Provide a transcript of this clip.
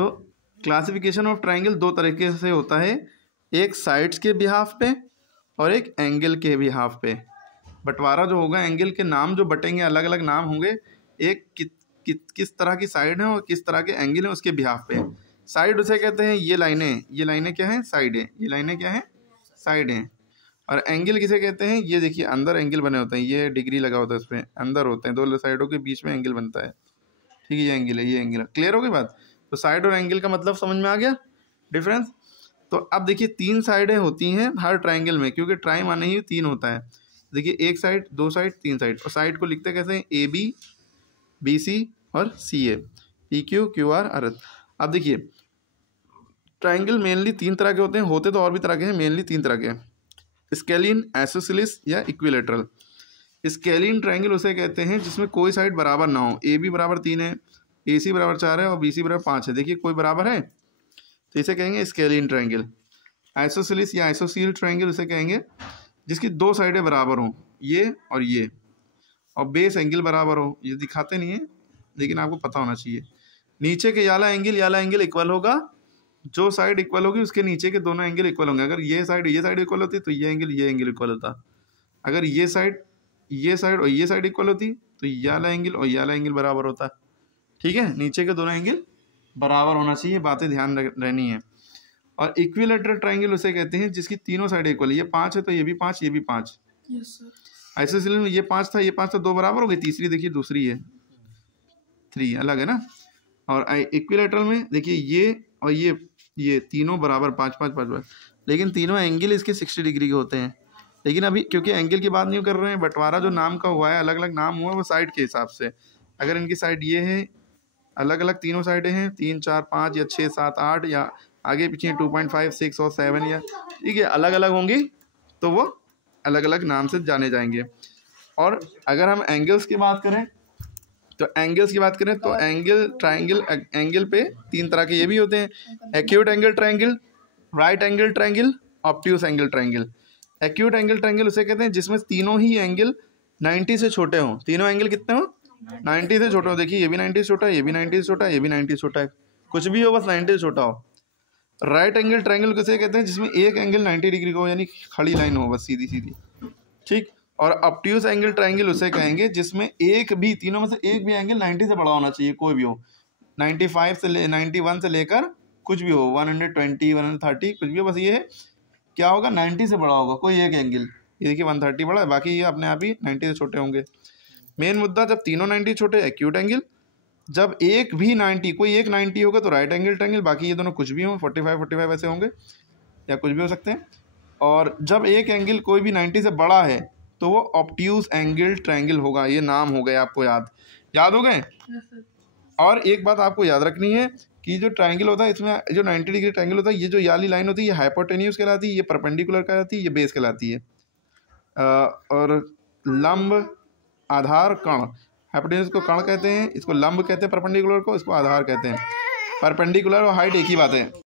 तो classification of triangle दो तरीके से होता है, एक साइड्स के बिहाफ पे और एक एंगल के बिहाफ पे। बंटवारा जो होगा एंगल के नाम जो बटेंगे, अलग अलग नाम होंगे, एक किस तरह की साइड है और किस तरह के एंगल है उसके बिहाफ पे। साइड उसे कहते हैं ये लाइनें क्या हैं, साइड है, ये लाइनें क्या हैं, साइड हैं। और एंगल किसे कहते हैं, ये देखिए अंदर एंगल बने होते हैं, ये डिग्री लगा होता है उस पर, अंदर होते हैं, दो साइडों के बीच में एंगल बनता है, ठीक है, ये एंगल है, ये एंगल है। क्लियर हो गई बात? तो साइड और एंगल का मतलब समझ में आ गया डिफरेंस। तो अब देखिए 3 साइडें होती हैं हर ट्राइंगल में, क्योंकि ट्राई माने ही 3 होता है। देखिए 1 साइड, 2 साइड, 3 साइड। और साइड को लिखते कैसे हैं, AB, BC और CA, PQ, QR, RS। अब देखिए ट्राइंगल मेनली 3 तरह के होते तो और भी तरह के हैं, मेनली 3 तरह के हैं, स्केलिन, आइसोसेलेस या इक्विलेटरल। स्केलिन ट्राइंगल उसे कहते हैं जिसमें कोई साइड बराबर ना हो, AB बराबर 3 है, AC बराबर 4 है और BC बराबर 5 है। देखिए कोई बराबर है तो इसे कहेंगे स्केलिन ट्राइंगल। आइसोसेलेस या आइसोसील ट्राइंगल उसे कहेंगे जिसकी 2 साइडें बराबर हों, ये, और बेस एंगल बराबर हो। ये दिखाते नहीं है लेकिन आपको पता होना चाहिए। नीचे के याला एंगल इक्वल होगा, जो साइड इक्वल होगी उसके नीचे के दोनों एंगल इक्वल होंगे। अगर ये साइड इक्वल होती तो ये एंगल इक्वल होता। अगर ये साइड और ये साइड इक्वल होती तो याला एंगल और याला एंगल बराबर होता। ठीक है, नीचे के दोनों एंगल बराबर होना चाहिए, बातें ध्यान रहनी है। और इक्विलेटरल ट्राइंगल उसे कहते हैं जिसकी तीनों साइड इक्वल है, ये 5 है तो ये भी 5, ये भी 5। Yes sir. आइसोसेलेस में ये 5 था, ये 5 था, 2 बराबर हो गए, तीसरी देखिए दूसरी है, 3 अलग है ना। और इक्विलेटरल में देखिए ये और ये तीनों बराबर 5, 5, 5, 5, लेकिन तीनों एंगल इसके 60 डिग्री के होते हैं। लेकिन अभी क्योंकि एंगल की बात नहीं कर रहे हैं, बंटवारा जो नाम का हुआ है, अलग अलग नाम हुआ है वो साइड के हिसाब से। अगर इनकी साइड ये है, अलग अलग तीनों साइडें हैं, 3, 4, 5 या 6, 7, 8 या आगे पीछे 2.5, 6 और 7 या, ठीक है, अलग अलग होंगी तो वो अलग अलग नाम से जाने जाएंगे। और अगर हम एंगल्स की बात करें तो एंगल ट्राइंगल एंगल पे 3 तरह के ये भी होते हैं, acute angle triangle, right angle triangle, obtuse angle triangle. Acute angle triangle उसे कहते हैं जिसमें तीनों ही एंगल 90 से छोटे हों। तीनों एंगल कितने हों, 90 से छोटे हो। देखिए ये भी 90 से छोटा है, ये भी 90 से छोटा है, ये भी 90 से छोटा है, कुछ भी हो बस 90 से छोटा हो। राइट एंगल ट्राइंगल किसे कहते हैं जिसमें एक एंगल 90 डिग्री का हो, यानी खड़ी लाइन हो बस सीधी सीधी, ठीक। और ऑब्ट्यूस एंगल ट्राइंगल उसे कहेंगे जिसमें तीनों में से एक भी एंगल 90 से बड़ा होना चाहिए, कोई भी हो, 91 से लेकर कुछ भी हो, 120, 130 कुछ भी हो, बस ये है क्या होगा, 90 से बड़ा होगा कोई एक एंगल। ये देखिए 130 बड़ा है, बाकी ये अपने आप ही 90 से छोटे होंगे। मेन मुद्दा जब तीनों 90 छोटे एक्यूट एंगल, जब एक भी 90 कोई एक 90 होगा तो राइट एंगल ट्राइंगल, बाकी ये दोनों कुछ भी हों, 45 ऐसे होंगे या कुछ भी हो सकते हैं। और जब एक एंगल कोई भी 90 से बड़ा है तो वो ऑब्ट्यूस एंगल ट्राइंगल होगा। ये नाम हो गए आपको याद हो गए। और एक बात आपको याद रखनी है कि जो ट्राइंगल होता है इसमें जो 90 डिग्री ट्राइंगल होता है, ये जो याली लाइन होती है ये हाइपोटेन्यूस कहलाती है, ये परपेंडिकुलर कहलाती है, ये बेस कहलाती है। और लंब आधार कण, हाइपोटेन्यूस को कण कहते हैं, इसको लंब कहते हैं, परपेंडिकुलर को इसको आधार कहते हैं। परपेंडिकुलर और हाइट एक ही बात है।